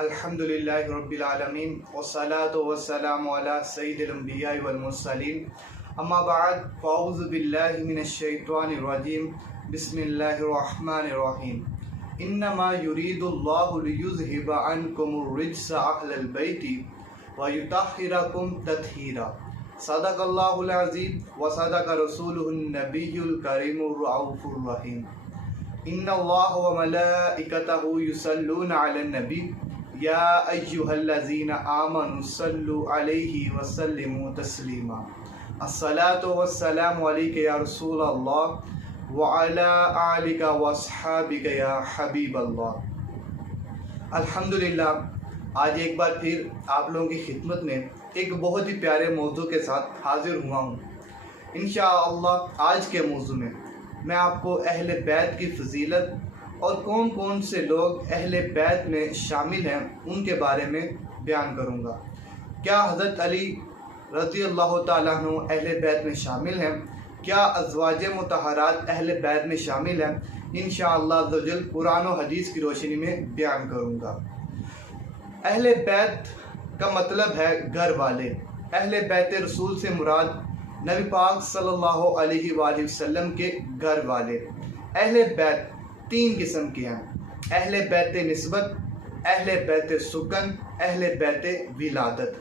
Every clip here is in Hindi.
अल्हम्दुलिल्लाहि रब्बिल आलमीन वस्सलातु वस्सलामु अला सय्यिदिल अंबिया वल मुरसलीन अम्मा बअद फ़अऊज़ु बिल्लाहि मिनश शैतानिर रजीम बिस्मिल्लाहिर रहमानिर रहीम इन्नमा युरीदुल्लाहु लियुज़हिबा अन्कुमुर रिज्सा अहलल बैति व युतहिरकुम तत्हीरा। सदक़ल्लाहुल अज़ीम व सदक़ रसूलुहुन नबियुल करीमुर रऊफ़ुर रहीम। इन्नल्लाह व मलाइकतहु युसल्लूना अलन नबी या अय्युहल्लज़ीना आमनु सल्लु अलैहि व सल्लिमु तस्लीमा। अस्सलातु वस्सलामु अलैका या रसूलल्लाह व अला आलिका व अस्हाबिका या हबीबल्लाह। अल्हम्दुलिल्लाह, आज एक बार फिर आप लोगों की खिदमत में एक बहुत ही प्यारे मौजू के साथ हाजिर हुआ हूँ। इंशाअल्लाह आज के मौजू में मैं आपको अहले बैत की फजीलत और कौन कौन से लोग अहले बैत में शामिल हैं उनके बारे में बयान करूँगा। क्या हज़रत अली रज़ी अल्लाह ताला अन्हु अहले बैत में शामिल हैं? क्या अज़वाज मुतहरात अहले बैत में शामिल हैं? इंशाअल्लाह अज़्ज़वजल कुरान और हदीस की रोशनी में बयान करूँगा। अहले बैत का मतलब है घर वाले। अहले बैत रसूल से मुराद नबी पाक सल्लल्लाहु अलैहि वसल्लम के घर वाले। अहले बैत तीन किस्म के हैं: अहले बैत निस्बत, अहले बैत सुकन, अहले बैत विलादत।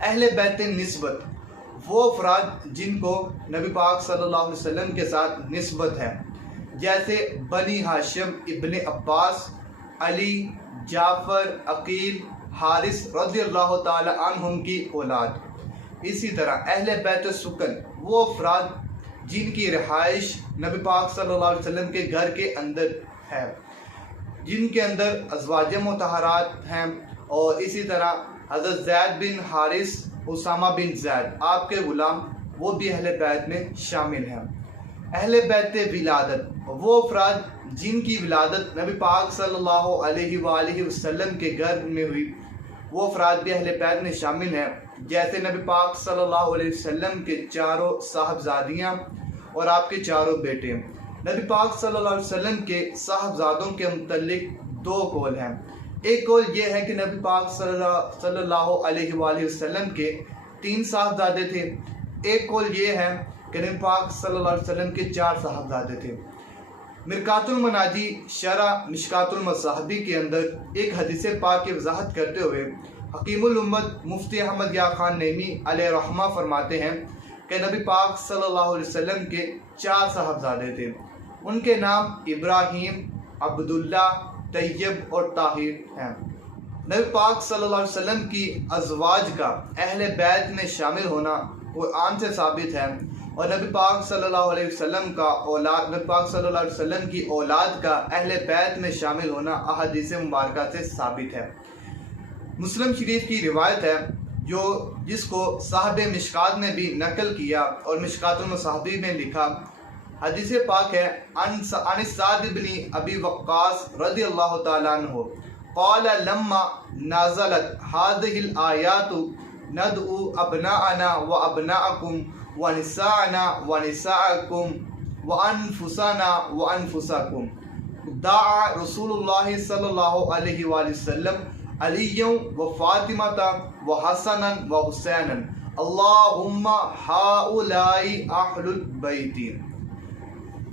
अहले बैत निस्बत वो अफराद जिनको नबी पाक सल्लल्लाहु अलैहि वसल्लम के साथ निस्बत है, जैसे बनी हाशिम, इब्ने अब्बास, अली, जाफ़र, अकील, हारिस रज़ियल्लाहु ताला अन्हुम की औलाद। इसी तरह अहले बैत सुकन वो अफराद जिनकी रिहाइश नबी पाक सल्लल्लाहु अलैहि वसल्लम के घर के अंदर है, जिनके अंदर अज़वाज मुतहरात हैं, और इसी तरह हज़रत ज़ैद बिन हारिस, उसामा बिन ज़ैद आपके ग़ुलाम, वो भी अहले बैत में शामिल हैं। अहले बैत विलादत वो अफराद जिनकी विलादत नबी पाक सल्लल्लाहु अलैहि वसल्लम के घर में हुई, वो अफराद भी अहले बैत में शामिल हैं, जैसे नबी पाक सल्लल्लाहु अलैहि वसल्लम के चारों साहबजादियाँ और आपके चारों बेटे। नबी पाक सल्लल्लाहु अलैहि वसल्लम के साहबजादों के मुतल्लिक दो कौल हैं। एक कौल ये है कि नबी पाक सल्लल्लाहु अलैहि वसल्लम के तीन साहबजादे थे। एक कौल ये है कि नबी पाक सल्लल्लाहु अलैहि वसल्लम के चार साहबजादे थे। मिरकातुल मनाजी शरा मिशकातुल मसाहबी के अंदर एक हदीस पाक की वजाहत करते हुए हकीमुल उम्मत मुफ्ती अहमद या खान नईमी अलैहि रहमा फरमाते हैं कि नबी पाक सल्लल्लाहु अलैहि वसल्लम के चार साहबजादे थे। उनके नाम इब्राहीम, अब्दुल्ला, तैयब और ताहिर हैं। नबी पाक सल्लल्लाहु अलैहि वसल्लम की अज़वाज का अहले बैत में शामिल होना कुरान से साबित है, और नबी पाक सल्लल्लाहु अलैहि वसल्लम का औलाद, नबी पाक सल्लल्लाहु अलैहि वसल्लम की औलाद का अहले बैत में शामिल होना अहादीस मुबारका से साबित है। मुस्लिम शरीफ की रिवायत है जिसको साहब मिशकात ने भी नकल किया, और मिशकातुल मसाहबी में लिखा, हदीस पाक है, अन साद इब्न अबी वक्कास रज़ियल्लाहु ताला अन्हु क़ाल लम्मा नाज़लत हाज़िहिल आयातु नदउ अबनाअना व अबनाअकुम व निसाअना व निसाअकुम व अनफुसना व अनफुसकुम दाअ रसूलुल्लाह सल्लल्लाहु अलैहि वसल्लम अलिय्यन व फातिमता व हसनन व हुसैनन अल्लाहुम्मा हाउलाई अहलुल बैती।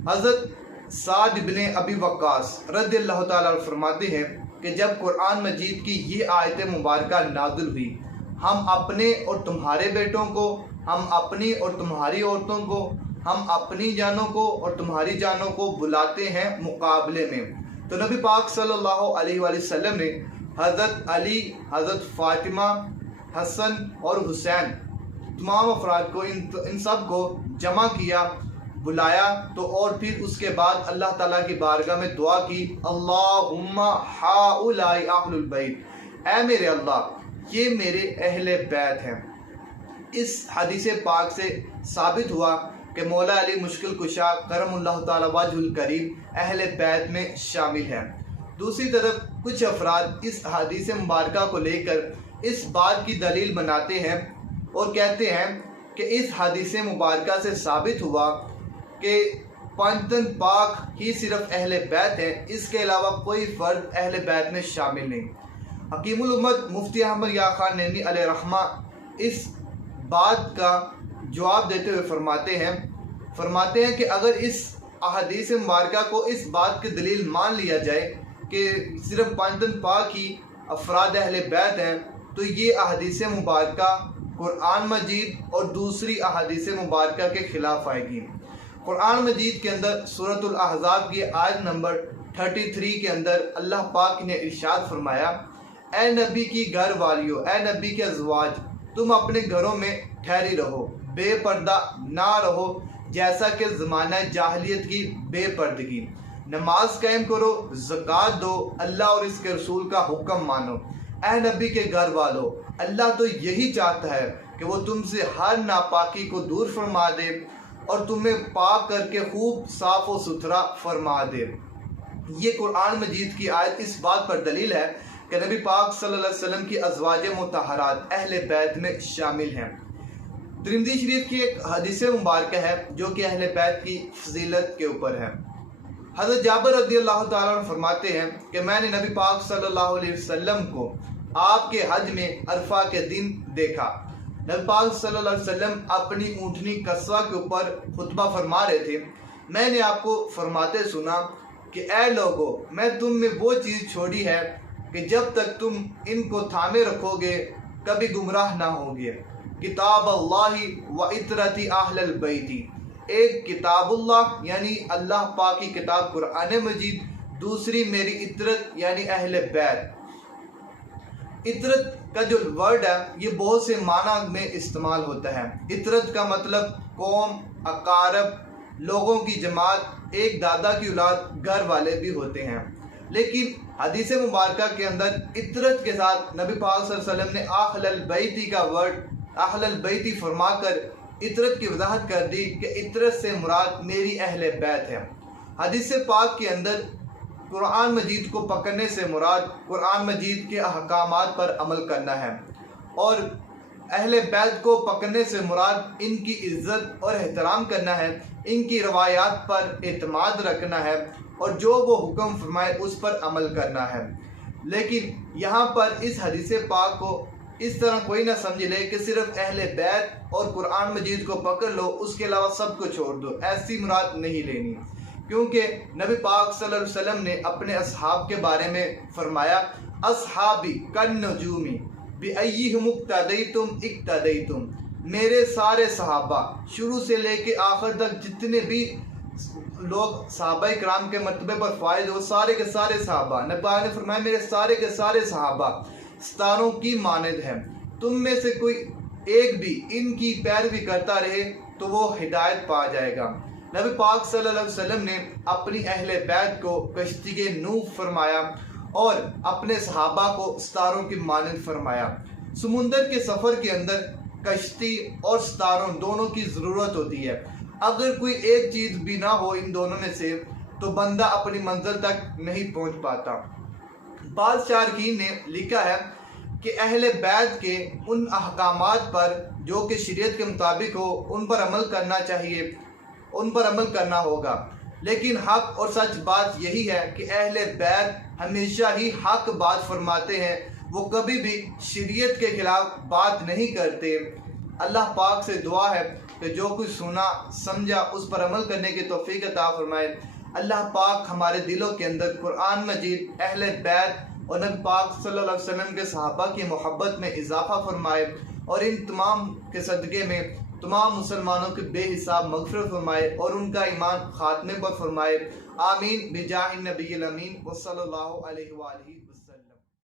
हज़रत साद इब्ने अबी वक्कास रज़ियल्लाहु ताला फरमाते हैं कि जब कुरान मजीद की ये आयत मुबारका नाज़िल हुई, हम अपने और तुम्हारे बेटों को, हम अपनी और तुम्हारी औरतों को, हम अपनी जानों को और तुम्हारी जानों को बुलाते हैं मुकाबले में। तो नबी पाक सल्लल्लाहु अलैहि वसल्लम ने हज़रत अली, हज़रत फ़ातिमा, हसन और हुसैन तमाम अफराद को इन सब को जमा किया, बुलाया, तो और फिर उसके बाद अल्लाह ताला की बारगाह में दुआ की, अल्लाहुम्मा हाउलाई अहलुल बैत, ऐ मेरे अल्लाह ये मेरे अहले बैत हैं। इस हदीस पाक से साबित हुआ कि मौला अली मुश्किल कुशा करमुल्लाह ताला वजहुल करीम अहले बैत में शामिल हैं। दूसरी तरफ कुछ अफराद इस हदीस मुबारका को लेकर इस बात की दलील बनाते हैं और कहते हैं कि इस हदीस मुबारका से साबित हुआ कि पंजतन पाक ही सिर्फ अहले बैत है, इसके अलावा कोई फ़र्द अहले बैत में शामिल नहीं। हकीमुल उम्मत मुफ्ती अहमद या खान नैनी अलैहि रहमा इस बात का जवाब देते हुए फरमाते हैं कि अगर इस अहादीस मुबारका को इस बात की दलील मान लिया जाए कि सिर्फ 5 दिन पाक ही अफराद अहले बैत हैं, तो ये अहादीस मुबारका कुरान मजीद और दूसरी अहादीस मुबारका के खिलाफ आएगी। कुरान मजीद के अंदर सूरतुल अहज़ाब की आयत नंबर 33 के अंदर अल्लाह पाक ने इरशाद फरमाया, ए नबी की घर वालियों, ए नबी के अज़वाज, तुम अपने घरों में ठहरी रहो, बेपर्दा ना रहो जैसा कि ज़माना जाहिलियत की बेपर्दगी। नमाज कायम करो, ज़कात दो, अल्लाह और इसके रसूल का हुक्म मानो। ए नबी के घर वालों, अल्लाह तो यही चाहता है कि वो तुमसे हर नापाकी को दूर फरमा दे और तुम्हें पाक करके खूब साफ़ व सुथरा फरमा दे। ये कुरान मजीद की आयत इस बात पर दलील है कि नबी पाक सल्लल्लाहु अलैहि वसल्लम की अज़वाज मुतहरात अहले बैत में शामिल हैं। तिरमिज़ी शरीफ की एक हदीस मुबारक है जो कि अहले बैत की फजीलत के ऊपर है। हज़रत जाबिर रज़ियल्लाहु ताला अन्हु फरमाते हैं कि मैंने नबी पाक सल्लल्लाहु अलैहि वसल्लम को आपके हज में अरफा के दिन देखा। नबी पाक सल्लल्लाहु अलैहि वसल्लम अपनी ऊँटनी कस्वा के ऊपर खुतबा फरमा रहे थे। मैंने आपको फरमाते सुना कि ए लोगों, मैं तुम में वो चीज़ छोड़ी है कि जब तक तुम इनको थामे रखोगे कभी गुमराह ना होगे। किताब अल्लाही व इतरती अहलल बैती, एक किताबुल्लाह यानी अल्लाह पाक की किताब कुरान मजीद, दूसरी मेरी इतरत यानी अहले बैत। इतरत का जो वर्ड है ये बहुत से माना में इस्तेमाल होता है। इतरत का मतलब कौम, अकारब, लोगों की जमात, एक दादा की औलाद, घर वाले भी होते हैं। लेकिन हदीस मुबारका के अंदर इतरत के साथ नबी पाक सल्लल्लाहु अलैहि वसल्लम ने अहलल बैती का वर्ड अहलल बैती फरमाकर इतरत की वजाहत कर दी कि इतरत से मुराद मेरी अहले बैत है। हदीस पाक के अंदर कुरान मजीद को पकड़ने से मुराद कुरान मजीद के अहकामात पर अमल करना है और अहले बैत को पकड़ने से मुराद इनकी इज़्ज़त और एहतराम करना है, इनकी रवायात पर एतमाद रखना है और जो वो हुक्म फरमाए उस पर अमल करना है। लेकिन यहाँ पर इस हदीस पाक को इस तरह कोई ना समझ ले कि सिर्फ अहले बैत और कुरान मजीद को पकड़ लो, उसके अलावा सब कुछ छोड़ दो, ऐसी मुराद नहीं लेनी। क्योंकि नबी पाक सल्लल्लाहु अलैहि वसल्लम ने अपने असहाब के बारे में फरमाया, असहाबी कन नजूमी बिअय्यिहिम इक्तदैतुम इक्तदैतुम, मेरे सारे सहाबा शुरू से लेके आखिर तक जितने भी लोग सहाबा किराम के मर्तबे पर फायद, वो सारे के सारे सहाबा, नबी पाक ने फरमाया मेरे सारे के सारे सहाबा सितारों की मानद हैं। तुम में से कोई एक भी इनकी पैरवी करता रहे तो वो हिदायत पा जाएगा। नबी पाक सल्लल्लाहु अलैहि वसल्लम ने अपनी अहले बैत को कश्ती के नूह फरमाया और अपने सहाबा को सितारों की मानद फरमाया। समुंदर के सफ़र के अंदर कश्ती और सितारों दोनों की ज़रूरत होती है। अगर कोई एक चीज़ भी ना हो इन दोनों में से तो बंदा अपनी मंजिल तक नहीं पहुंच पाता। बाज़ शारकीन ने लिखा है कि अहले बैत के उन अहकामात पर जो कि शरीयत के मुताबिक हो उन पर अमल करना चाहिए, उन पर अमल करना होगा। लेकिन हक और सच बात यही है कि अहले बैत हमेशा ही हक बात फरमाते हैं, वो कभी भी शरीयत के खिलाफ बात नहीं करते। अल्लाह पाक से दुआ है कि जो कुछ सुना समझा उस पर अमल करने की तौफीक अता फरमाए। अल्लाह पाक हमारे दिलों के अंदर कुरान मजीद, अहले बैत और नबी पाक सल्लल्लाहु अलैहि वसल्लम के सहाबा की मोहब्बत में इजाफ़ा फरमाए और इन तमाम के सदक़े में तमाम मुसलमानों की बेहिसाब मग़फ़िरत फरमाए और उनका ईमान ख़ात्मे पर फरमाए। आमीन बिजाहि नबील अमीन व सल्लल्लाहु अलैहि व आलिहि।